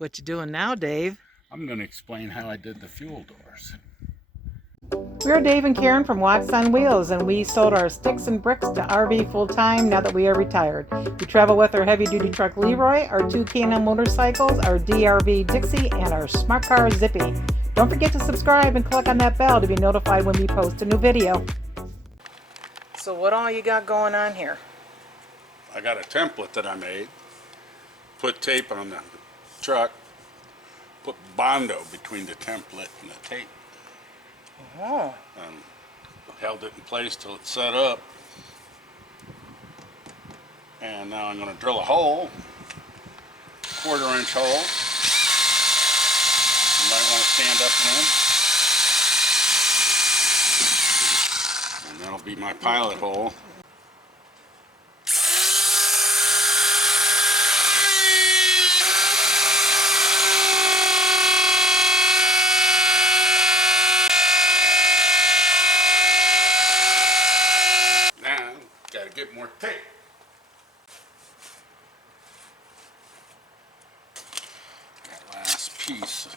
What you doing now, Dave? I'm going to explain how I did the fuel doors. We're Dave and Karen from Watts on Wheels, and we sold our sticks and bricks to RV full-time now that we are retired. We travel with our heavy-duty truck Leroy, our two K&M motorcycles, our DRV Dixie, and our smart car Zippy. Don't forget to subscribe and click on that bell to be notified when we post a new video. So what all you got going on here? I got a template that I made, put tape on the truck, put Bondo between the template and the tape. Oh. And held it in place till it's set up. And now I'm going to drill a hole, 1/4 inch hole. You might want to stand up in. And that'll be my pilot hole. Now, gotta get more tape. That last piece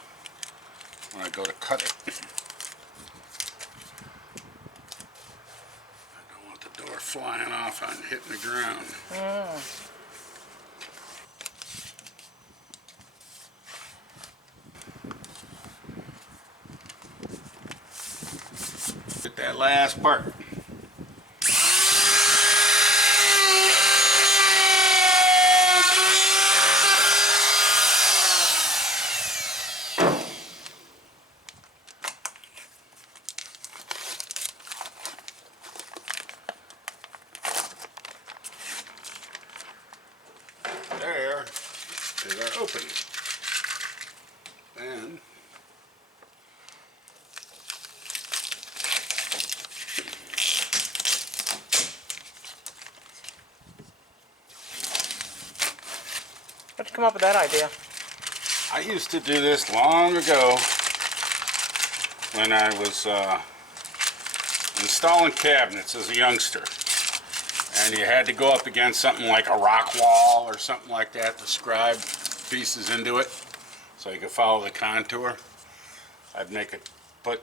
when I go to cut it. I don't want the door flying off and hitting the ground. Get that last part. There is our opening. And How'd you come up with that idea? I used to do this long ago when I was installing cabinets as a youngster. And you had to go up against something like a rock wall or something like that to scribe pieces into it so you could follow the contour. I'd put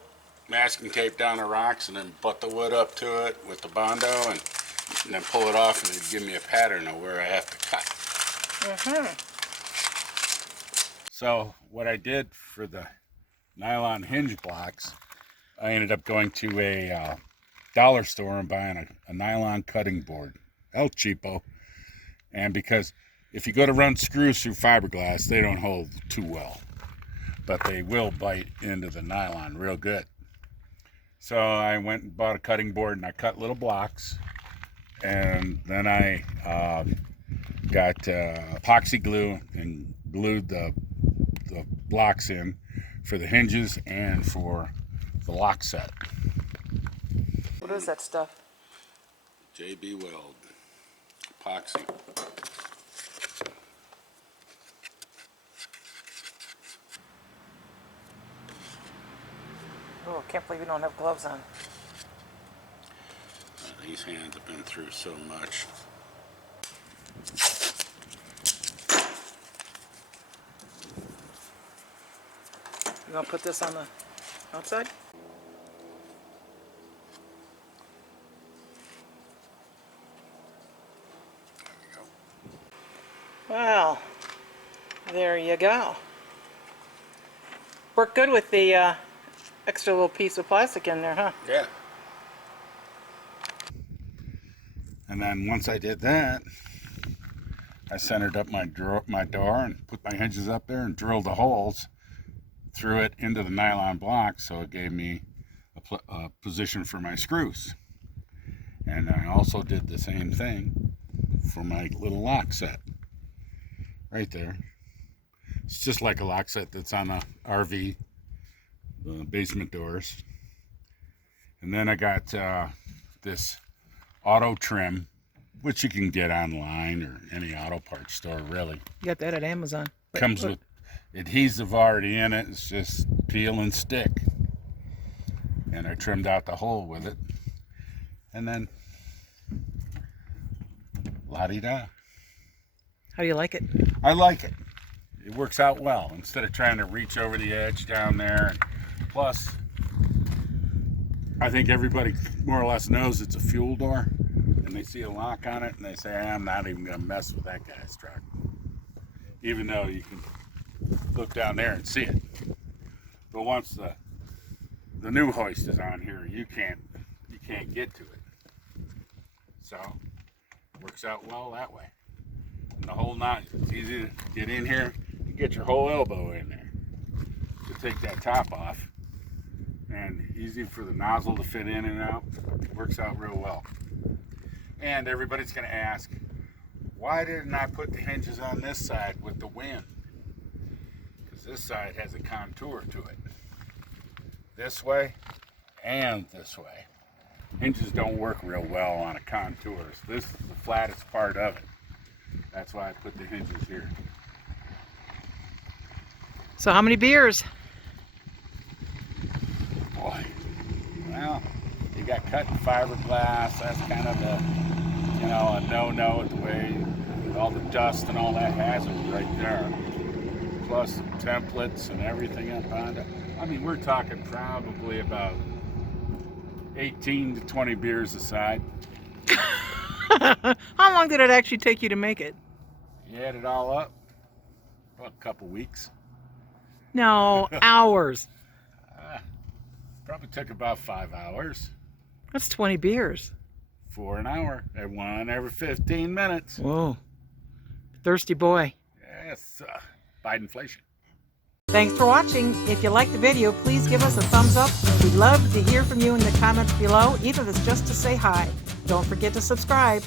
masking tape down the rocks and then butt the wood up to it with the Bondo and then pull it off, and it'd give me a pattern of where I have to cut. So what I did for the nylon hinge blocks, I ended up going to a dollar store and buying a nylon cutting board, 𝗣𝗟𝗲𝗍𝗍𝗍𝗍. And because if you go to run screws through fiberglass, they don't hold too well, but they will bite into the nylon real good. So I went and bought a cutting board and I cut little blocks, and then I got epoxy glue and glued the blocks in for the hinges and for the lock set. What is that stuff? JB Weld epoxy. Oh, I can't believe you don't have gloves on. These hands have been through so much. You gonna put this on the outside? There we go. Well, there you go. Worked good with the extra little piece of plastic in there, huh? Yeah. And then once I did that, I centered up my door and put my hinges up there and drilled the holes through it into the nylon block, so it gave me a position for my screws. And I also did the same thing for my little lock set right there. It's just like a lock set that's on a RV, the basement doors. And then I got this auto trim, which you can get online or any auto parts store, really. You got that at Amazon. Comes with adhesive already in it. It's just peel and stick. And I trimmed out the hole with it. And then la-di-da. How do you like it? I like it. it works out well instead of trying to reach over the edge down there. Plus, I think everybody more or less knows it's a fuel door, and they see a lock on it and they say, I'm not even going to mess with that guy's truck. Even though you can look down there and see it. But once the new hoist is on here, you can't get to it. So, works out well that way. And the whole knot, it's easy to get in here. You get your whole elbow in there to take that top off. And easy for the nozzle to fit in and out. It works out real well. And everybody's going to ask, why didn't I put the hinges on this side with the wind? Because this side has a contour to it. This way and this way. Hinges don't work real well on a contour. So this is the flattest part of it. That's why I put the hinges here. So how many beers? Boy, well, you got cut in fiberglass. That's kind of the, a no-no with the way all the dust and all that hazard right there. Plus the templates and everything up on it. I mean, we're talking probably about 18 to 20 beers a side. How long did it actually take you to make it? You add it all up, about a couple weeks. No, hours. Probably took about 5 hours. That's 20 beers. For an hour, and one every 15 minutes. Whoa. Thirsty boy. Yes, Biden-flation. Thanks for watching. If you liked the video, please give us a thumbs up. We'd love to hear from you in the comments below, even if it's just to say hi. Don't forget to subscribe.